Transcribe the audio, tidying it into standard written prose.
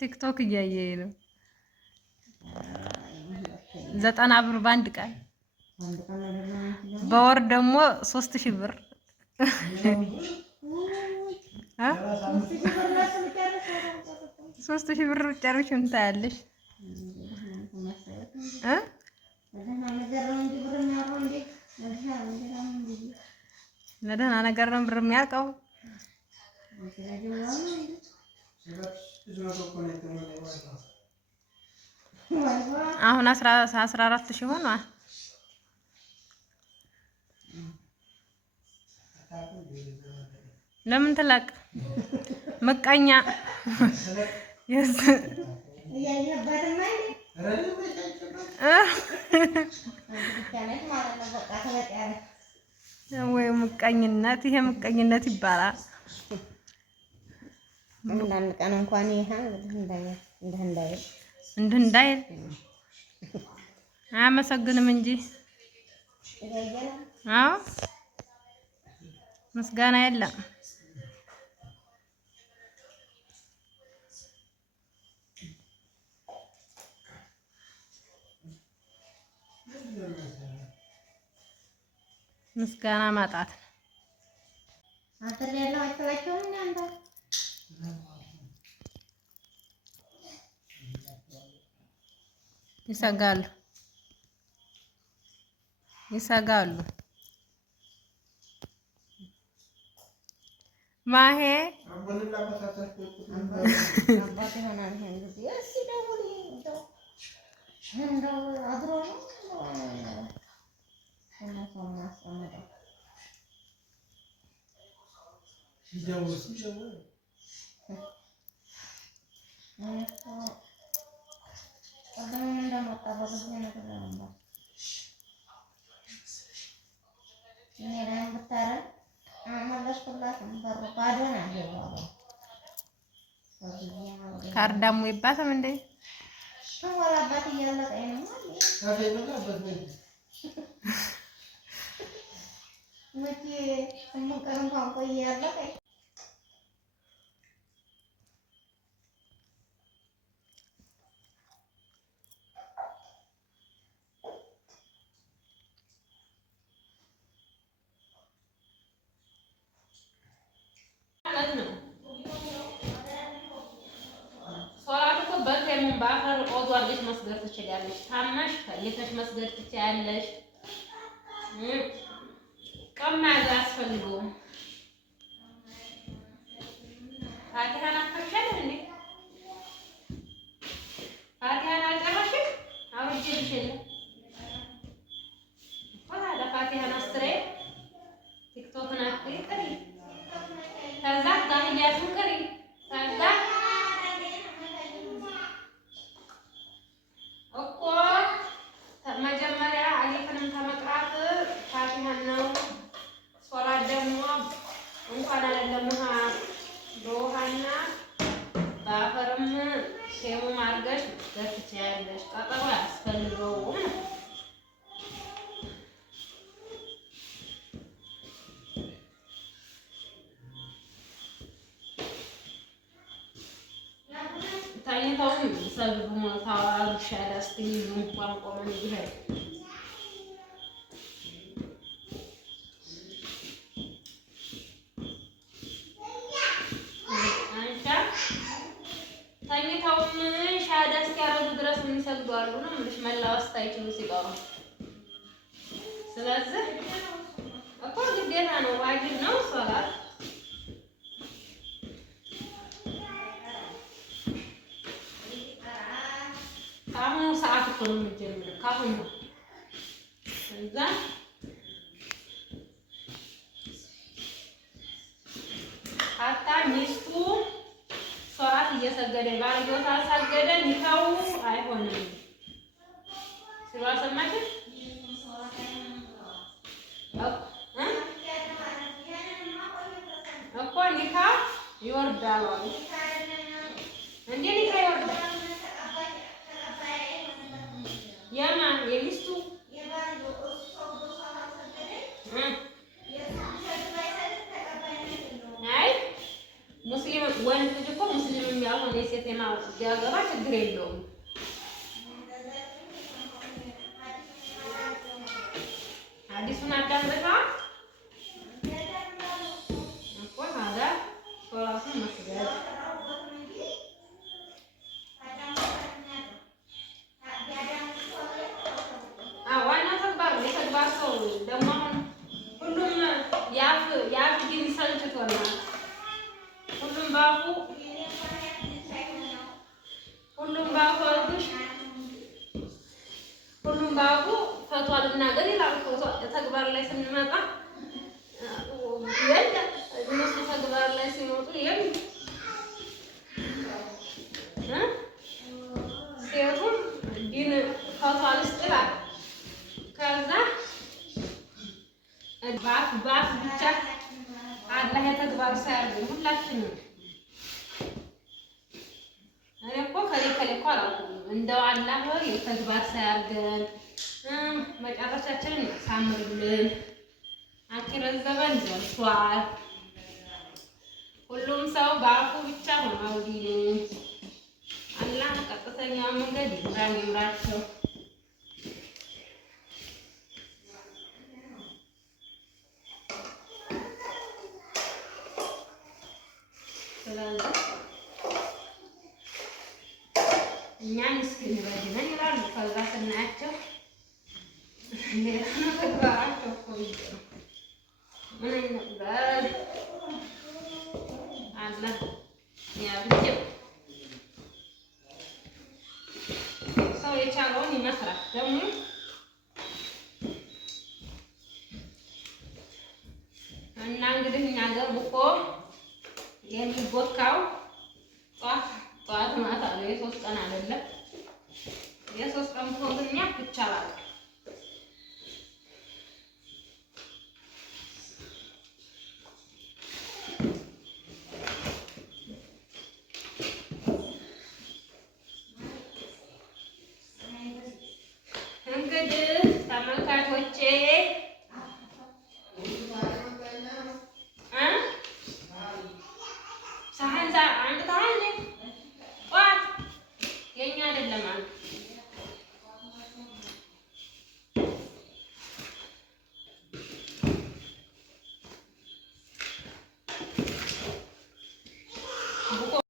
ቲክቶክ እያየኝ ነው። 90 ብር በአንድ ቀን በወር ደግሞ 3000 ብር 3000 ብር ጨርሽ እንታያለሽ ለደህና ነገር ነው ብር የሚያልቀው። አሁን 14 ሺህ ሆኗል። ለምን ትላቅ መቃኛ ወይ ምቀኝነት! ይሄ ምቀኝነት ይባላል። አንዳንድ ቀን እንኳን ይሄ እንዳይል አያመሰግንም እንጂ አዎ ምስጋና የለም። ምስጋና ማጣት ይሰጋሉ ማሄ ካርዳሙ ይባሰም እንዴ በአፈር ኦዟልሽ መስገድ ትችላለሽ። ታማሽ ከየተሽ መስገድ ትችላለሽ። ቀማዛ አስፈልገው ፋቲሃን አፈሻለ እንዴ ፋቲሃን አልጨረሽም? አውርጄልሽ ወላ ፋቲሃን አስሬ ቲክቶክን አክሪ ቀሪ ከዛ ታህያቱን ቀሪ ከዛ መጀመሪያ አሊፍንም ተመቅራት ፋቲሃን ነው። ሶላት ደግሞ እንኳን አይደለም በውሃና በአፈርም ሼሙም አድርገሽ ትችያለሽ። ቀጠሮ አያስፈልገውም። ታይታውም ሰልቡ ታዋል ሻዳስቲኝ እንኳን ቆመን ይሄድ ታይታውም ሻዳስቲ ያረዱ ድረስ የሚሰግዱ አሉ ነው ምንሽ መላወስ ታይችሉ ሲቀሩ። ስለዚህ እኮ ግዴታ ነው፣ ዋጅብ ነው ሶላት። ካሁኑ ሰዓት እኮ ነው የምትጀምረው ካሁኑ እዛ ሀታ ሚስቱ ሶላት እየሰገደ ባልየው ታሰገደ ኒካው አይሆንም ሲሉ አልሰማሽም? እኮ ኒካ ይወርዳል እንዴ? ኒካ ይወርዳል የማ የሚስቱ አይ ሙስሊም ወንድ ልጅ እኮ ሙስሊም ያልሆነ የሴት ቢያገባ ችግር የለውም። አዲሱን አዳምጠሻል እኮ ታዲያ ሶላቱን መስገድ ዋናው ተግባር ነው። የተግባር ሰው ደግሞ አሁን ሁሉም የአፍ ዲን ሰልችቶናል። ሁሉም በአፉ ፈቷ ልናገር ይላል። ተግባር ላይ ስንመጣ እነሱ ተግባር ላይ ሲመጡ ሴቱም ዲን ፈቷ ልስጥ ይላል። ከዛ በአፍ ብቻ አላህ የተግባር ሰው ያድርገን ሁላችንም። እኔ እኮ ከሌ እኮ አላልኩም። እንደው አላህ የተግባር ሰው ያድርገን፣ መጨረሻችንን ያሳምርልን። አኺረት ዘመን ደርሷል። ሁሉም ሰው በአፉ ብቻ ሆነው ዲኑ አላህ ቀጥተኛው መንገድ ይምራቸው። ስለዚህ እኛን እስክንበድለን ይላሉ። ከዛ ስናያቸው ሌላ ነው ተግባራቸው እኮ ነው። ምን ነበር አላህ ያብጀው። ሰው የቻለውን ይመስላል። ደግሞ እና እንግዲህ እኛ ጋር እኮ የሚቦካው ጠዋት ማታ ነው። የ3 ቀን አይደለም። የ3 ቀን ፎግኛ ይቻላል። እንግዲህ ተመልካቾቼ